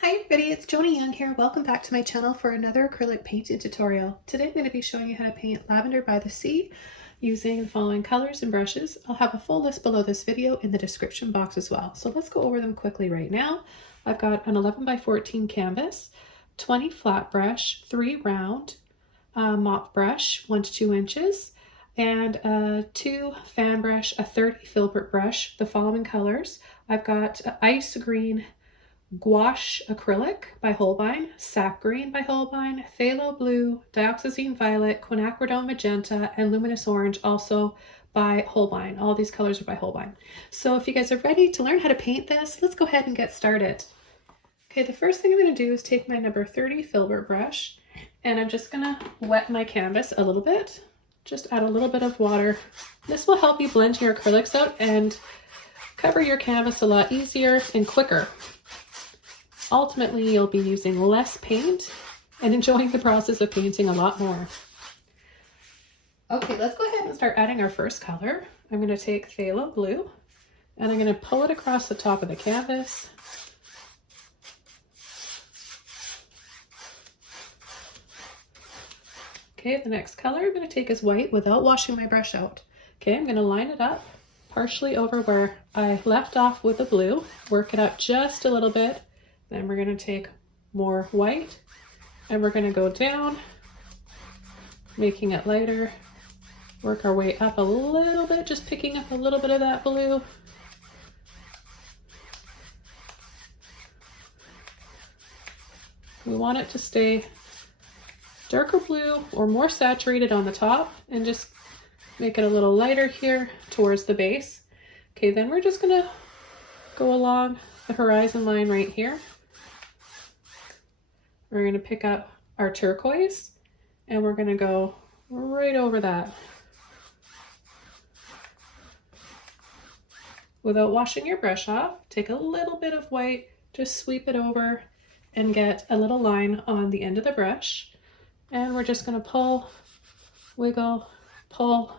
Hi everybody, it's Joni Young here. Welcome back to my channel for another acrylic painting tutorial. Today I'm going to be showing you how to paint Lavender by the Sea using the following colors and brushes. I'll have a full list below this video in the description box as well. So let's go over them quickly right now. I've got an 11 by 14 canvas, 20 flat brush, 3 round, mop brush, 1 to 2 inches, and a 2 fan brush, a 30 filbert brush, the following colors. I've got ice green, Gouache Acrylic by Holbein, Sap Green by Holbein, Phthalo Blue, Dioxazine Violet, Quinachrodone Magenta, and Luminous Orange also by Holbein. All these colors are by Holbein. So if you guys are ready to learn how to paint this, let's go ahead and get started. Okay, the first thing I'm going to do is take my number 30 filbert brush, and I'm just going to wet my canvas a little bit. Just add a little bit of water. This will help you blend your acrylics out and cover your canvas a lot easier and quicker. Ultimately, you'll be using less paint and enjoying the process of painting a lot more. Okay, let's go ahead and start adding our first color. I'm going to take Phthalo Blue and I'm going to pull it across the top of the canvas. Okay, the next color I'm going to take is white without washing my brush out. Okay, I'm going to line it up partially over where I left off with the blue, work it up just a little bit. Then we're going to take more white and we're going to go down, making it lighter, work our way up a little bit, just picking up a little bit of that blue. We want it to stay darker blue or more saturated on the top and just make it a little lighter here towards the base. Okay, then we're just going to go along the horizon line right here. We're going to pick up our turquoise and we're going to go right over that. Without washing your brush off, take a little bit of white, just sweep it over and get a little line on the end of the brush. And we're just going to pull, wiggle, pull.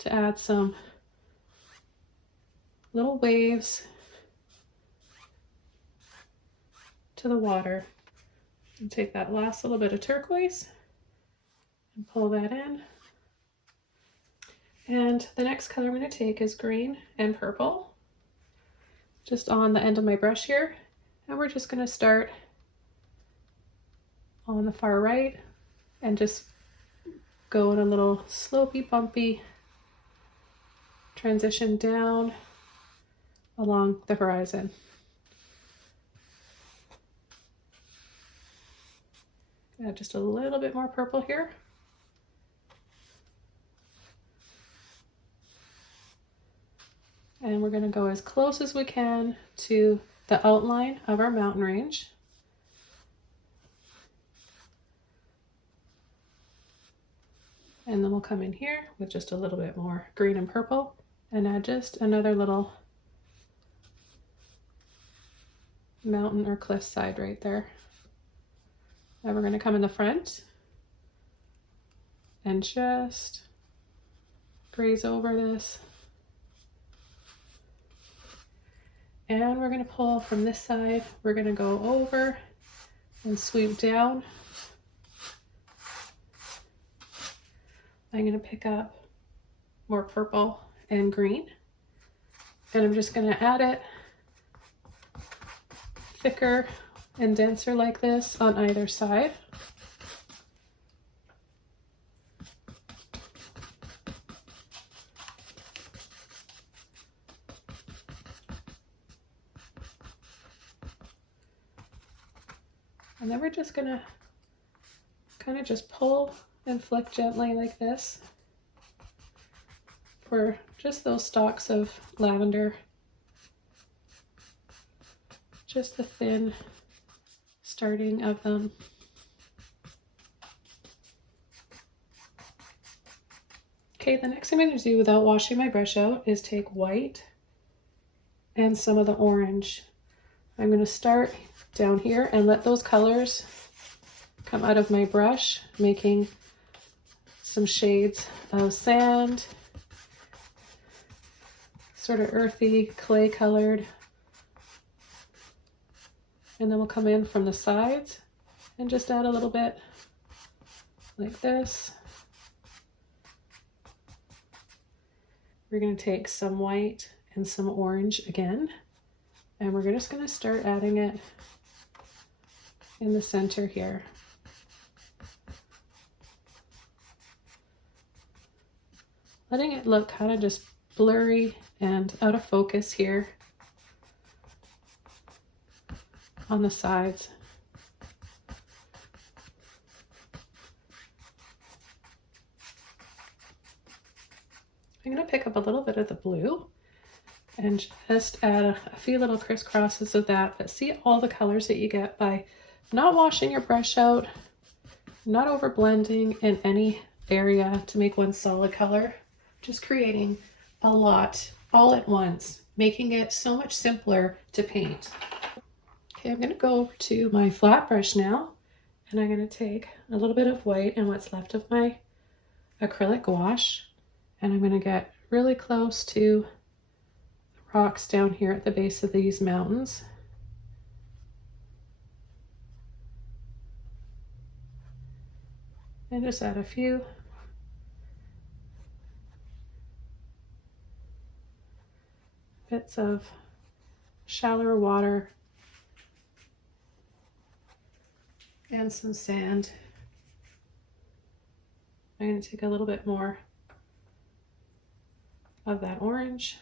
To add some little waves to the water. And take that last little bit of turquoise and pull that in. And the next color I'm going to take is green and purple, just on the end of my brush here. And we're just going to start on the far right and just go in a little slopey, bumpy transition down along the horizon. Add just a little bit more purple here. And we're going to go as close as we can to the outline of our mountain range. And then we'll come in here with just a little bit more green and purple and add just another little mountain or cliff side right there. Now we're going to come in the front and just graze over this. And we're going to pull from this side. We're going to go over and sweep down. I'm going to pick up more purple and green, and I'm just going to add it thicker and denser like this on either side. And then we're just going to kind of just pull and flick gently like this for just those stalks of lavender, just the thin starting of them. Okay, the next thing I'm going to do without washing my brush out is take white and some of the orange. I'm going to start down here and let those colors come out of my brush, making some shades of sand sort of earthy, clay colored. And then we'll come in from the sides and just add a little bit like this. We're going to take some white and some orange again, and we're just going to start adding it in the center here. Letting it look kind of just blurry and out of focus here on the sides. I'm going to pick up a little bit of the blue and just add a few little crisscrosses of that, but see all the colors that you get by not washing your brush out, not over blending in any area to make one solid color, just creating a lot all at once, making it so much simpler to paint. Okay, I'm going to go over to my flat brush now, and I'm going to take a little bit of white and what's left of my acrylic gouache, and I'm going to get really close to the rocks down here at the base of these mountains. And just add a few bits of shallower water and some sand. I'm going to take a little bit more of that orange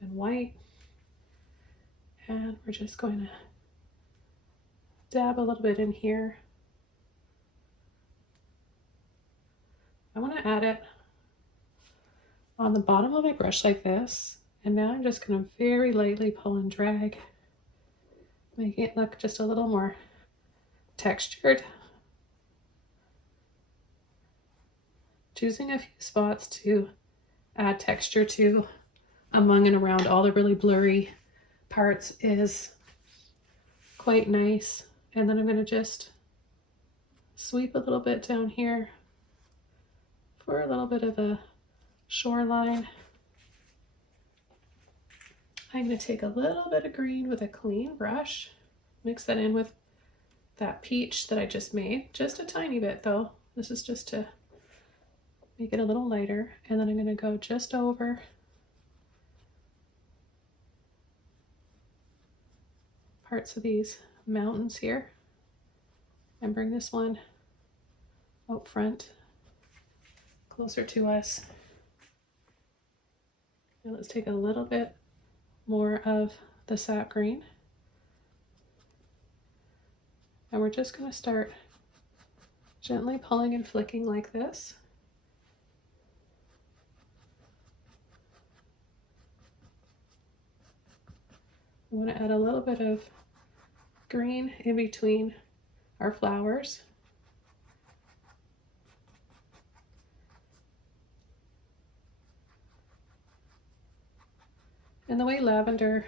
and white, and we're just going to dab a little bit in here. I want to add it on the bottom of my brush like this, and now I'm just going to very lightly pull and drag, making it look just a little more textured. Choosing a few spots to add texture to among and around all the really blurry parts is quite nice. And then I'm going to just sweep a little bit down here for a little bit of a shoreline. I'm going to take a little bit of green with a clean brush, mix that in with that peach that I just made, just a tiny bit though. This is just to make it a little lighter, and then I'm going to go just over parts of these mountains here and bring this one out front closer to us. And let's take a little bit more of the Sap Green, and we're just going to start gently pulling and flicking like this. We want to add a little bit of green in between our flowers. And the way lavender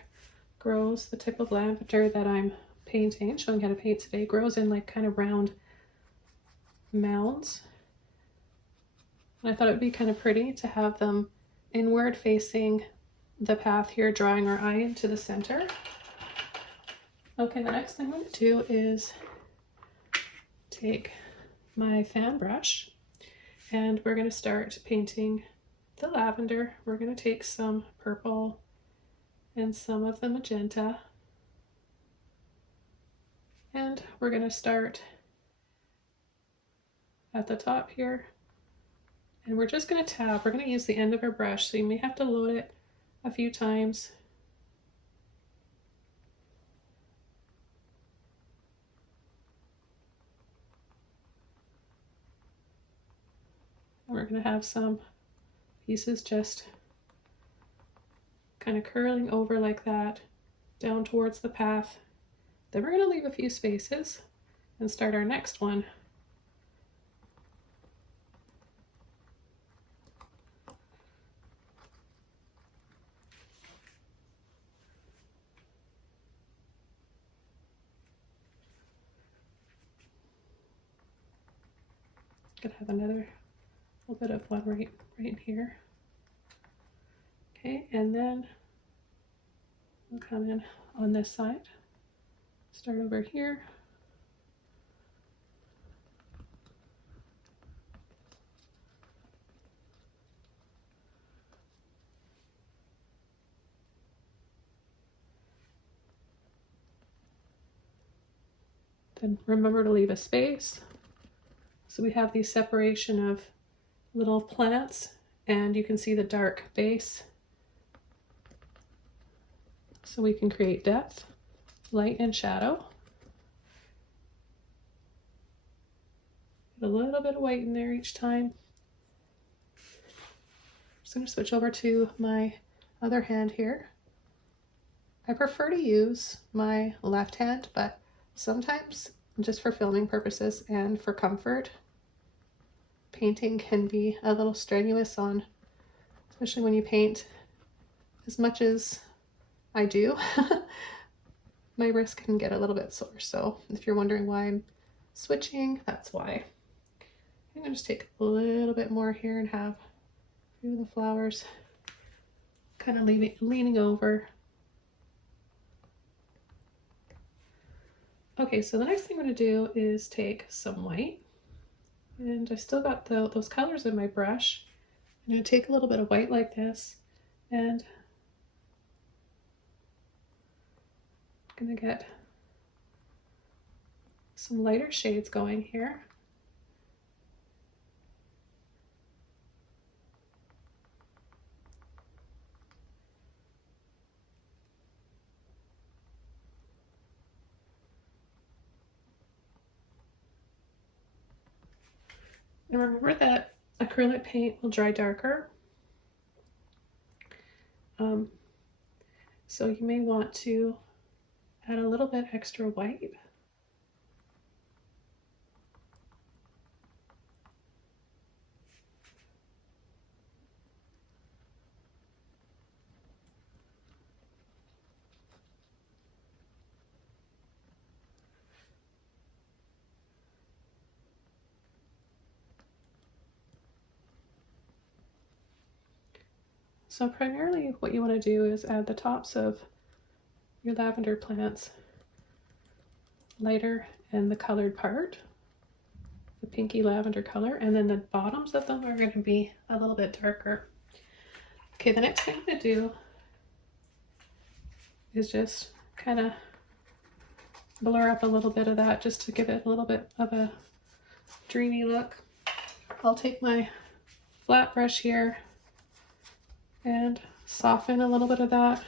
grows, the type of lavender that I'm painting, showing how to paint today, grows in like kind of round mounds. And I thought it would be kind of pretty to have them inward facing the path here, drawing our eye into the center. Okay, the next thing I'm going to do is take my fan brush, and we're going to start painting the lavender. We're going to take some purple and some of the magenta, and we're going to start at the top here, and we're just going to tap. We're going to use the end of our brush, so you may have to load it a few times. And we're going to have some pieces just kind of curling over like that down towards the path. Then we're going to leave a few spaces and start our next one. Gonna have another little bit of one right in here. Okay, and then I'll come in on this side. Start over here. Then remember to leave a space. So we have the separation of little plants, and you can see the dark base. So we can create depth, light, and shadow. Put a little bit of white in there each time. Just going to switch over to my other hand here. I prefer to use my left hand, but sometimes, just for filming purposes and for comfort, painting can be a little strenuous on, especially when you paint as much as I do. My wrist can get a little bit sore, so if you're wondering why I'm switching, that's why. I'm going to just take a little bit more here and have a few of the flowers kind of leaning over. Okay, so the next thing I'm going to do is take some white, and I still got those colors in my brush. I'm going to take a little bit of white like this, and I'm going to get some lighter shades going here. And remember that acrylic paint will dry darker. So you may want to add a little bit extra white. So primarily what you want to do is add the tops of your lavender plants lighter and the colored part, the pinky lavender color, and then the bottoms of them are going to be a little bit darker. Okay, the next thing I'm going to do is just kind of blur up a little bit of that just to give it a little bit of a dreamy look. I'll take my flat brush here and soften a little bit of that.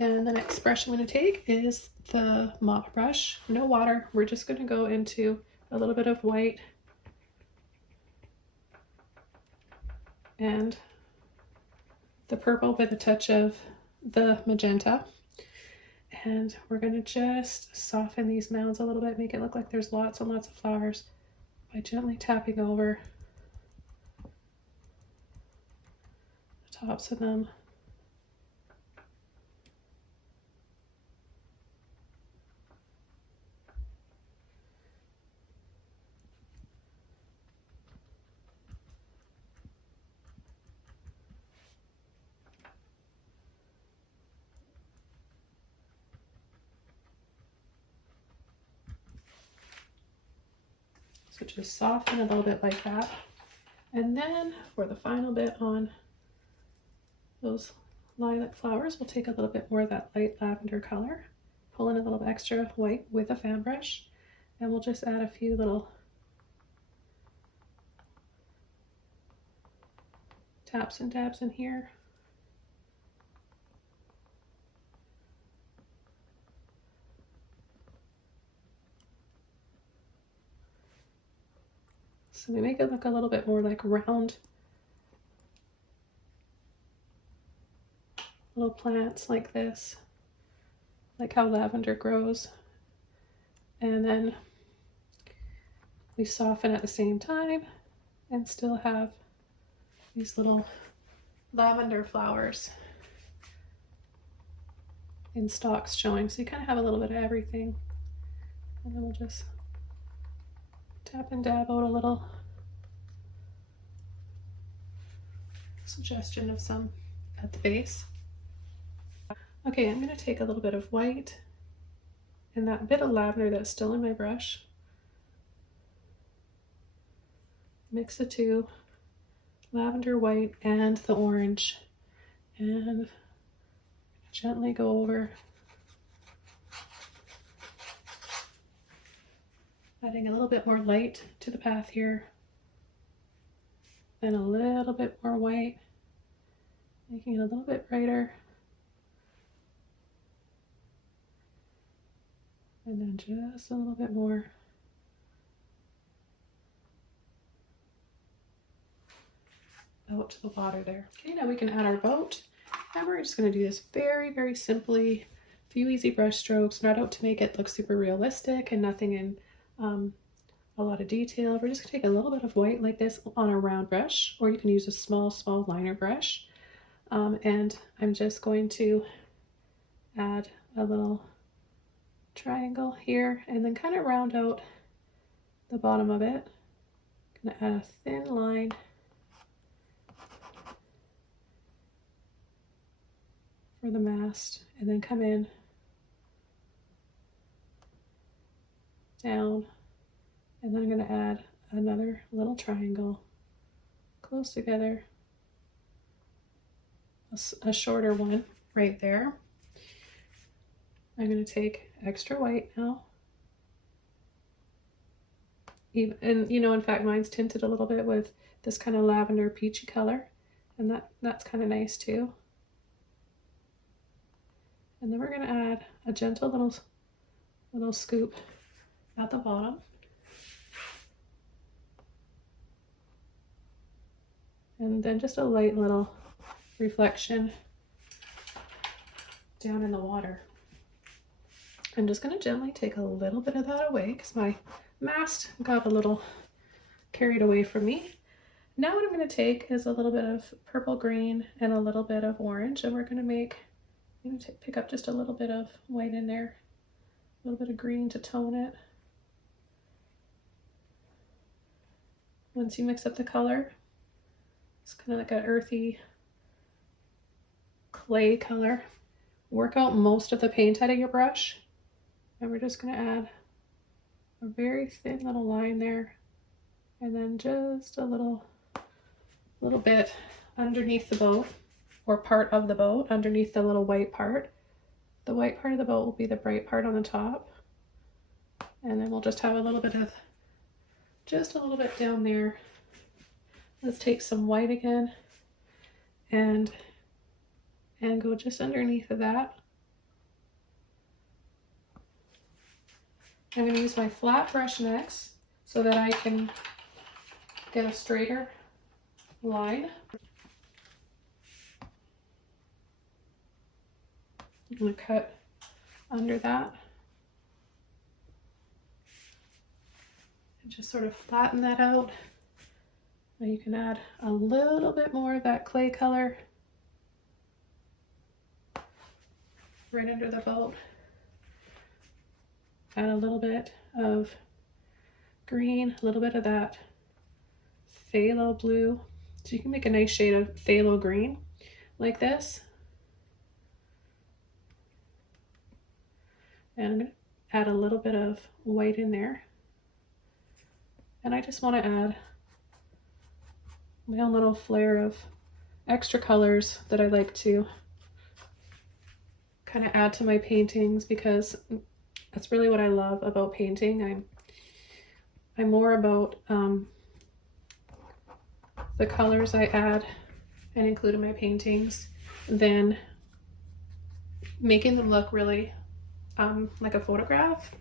And the next brush I'm going to take is the mop brush. No water. We're just going to go into a little bit of white and the purple with a touch of the magenta. And we're going to just soften these mounds a little bit, make it look like there's lots and lots of flowers by gently tapping over the tops of them. So just soften a little bit like that. And then for the final bit on those lilac flowers, we'll take a little bit more of that light lavender color, pull in a little extra white with a fan brush, and we'll just add a few little taps and dabs in here. So we make it look a little bit more like round little plants like this, like how lavender grows. And then we soften at the same time and still have these little lavender flowers in stalks showing. So you kind of have a little bit of everything. And then we'll just tap and dab out a little suggestion of some at the base. Okay, I'm going to take a little bit of white and that bit of lavender that's still in my brush. Mix the two, lavender, white, and the orange, and gently go over, adding a little bit more light to the path here, and a little bit more white, making it a little bit brighter, and then just a little bit more. Out to the water there. Okay, now we can add our boat, and we're just going to do this very, very simply. A few easy brush strokes, not out to make it look super realistic and nothing in a lot of detail. We're just going to take a little bit of white like this on a round brush, or you can use a small liner brush. And I'm just going to add a little triangle here and then kind of round out the bottom of it. I'm going to add a thin line for the mast, and then come in, down, and then I'm going to add another little triangle close together, a shorter one right there. I'm going to take extra white now, and you know, in fact mine's tinted a little bit with this kind of lavender peachy color, and that's kind of nice too. And then we're going to add a gentle little scoop at the bottom. And then just a light little reflection down in the water. I'm just going to gently take a little bit of that away because my mast got a little carried away from me. Now what I'm going to take is a little bit of purple green and a little bit of orange, and we're going to pick up just a little bit of white in there, a little bit of green to tone it. Once you mix up the color, it's kind of like an earthy clay color. Work out most of the paint out of your brush, and we're just going to add a very thin little line there, and then just a little bit underneath the boat, or part of the boat, underneath the little white part. The white part of the boat will be the bright part on the top. And then we'll just have just a little bit down there. Let's take some white again and go just underneath of that. I'm going to use my flat brush next so that I can get a straighter line. I'm going to cut under that and just sort of flatten that out. Now you can add a little bit more of that clay color right under the boat. Add a little bit of green, a little bit of that phthalo blue. So you can make a nice shade of phthalo green like this. And I'm going to add a little bit of white in there. And I just want to add my own little flair of extra colors that I like to kind of add to my paintings, because that's really what I love about painting. I'm more about the colors I add and include in my paintings than making them look really like a photograph.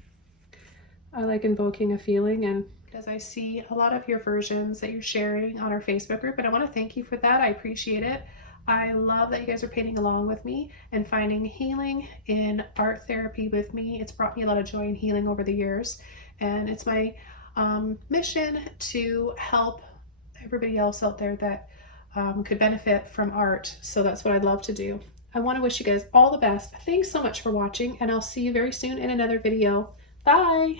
I like invoking a feeling, and as I see a lot of your versions that you're sharing on our Facebook group, and I want to thank you for that. I appreciate it. I love that you guys are painting along with me and finding healing in art therapy with me. It's brought me a lot of joy and healing over the years, and it's my mission to help everybody else out there that could benefit from art. So that's what I'd love to do. I want to wish you guys all the best. Thanks so much for watching, and I'll see you very soon in another video. Bye!